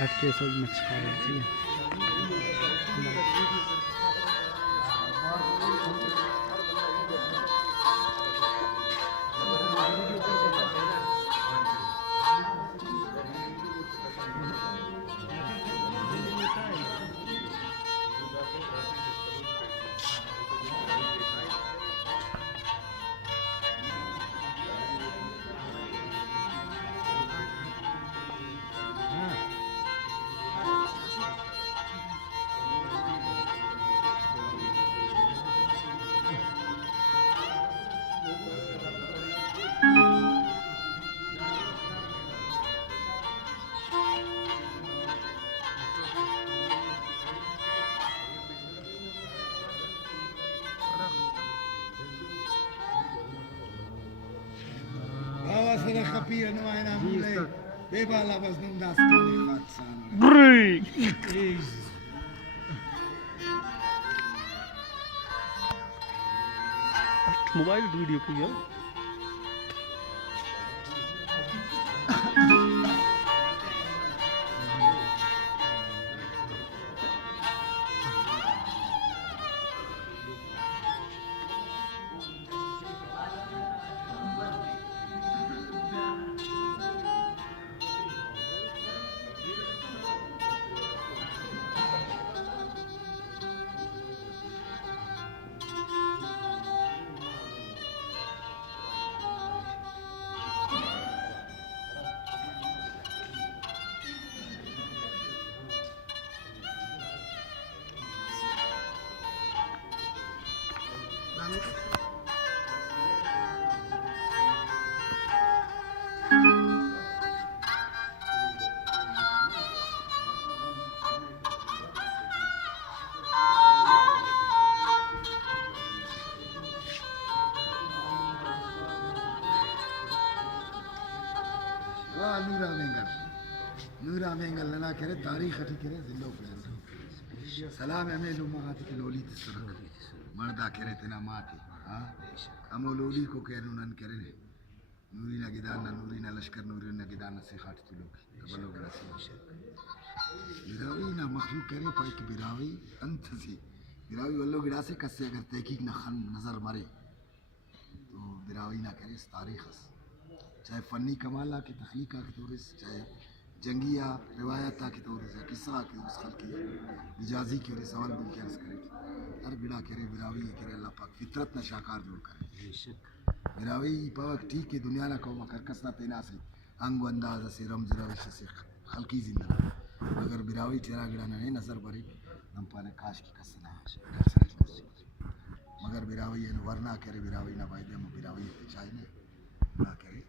ہٹ کے سب میں چھا رہی ہے. سره خپیر نو اینا موله به بالا بس نم داس کنی خاط سان بریک موبائل ویڈیو کی ہے. نورا مینگل لنا کرے تاریخ اٹھی کرے زندہ پہ سلام ہمیں لوگ مغاتی کی لولی تسرک مردہ کرے تنا ماتی ہم لولی کو کہہ نونن کرے نوری نا گدان نوری نا لشکر نوری نا گدان سے خاٹ تلو تبلو گراسی براوی نا مخلوق کرے پائی کہ براوی انت سی براوی واللو گراسے کسے اگر تحقیق نہ خن نظر مرے تو براوی نہ کرے اس تاریخ چاہے فنی کمالہ کی تخلیقہ کی طورس چاہے جنگیہ روایتہ کی طورس یا قصہ کی اس خلقی مجازی کی اور سوال دل کے عرض کرے ہر گڑا کرے براوی کرے اللہ پاک فطرت نہ شاکار جوڑ کرے براوی پاک ٹھیک کہ دنیا نہ قوم کر کسنا تینا سے انگ و انداز سے رمز روش سے خلقی زندہ اگر براوی چرا گڑا نہ نظر برے ہم پانے کاش کی کسنا مگر براوی ورنہ کرے براوی نہ بائدے ہم براوی چاہیے نہ کرے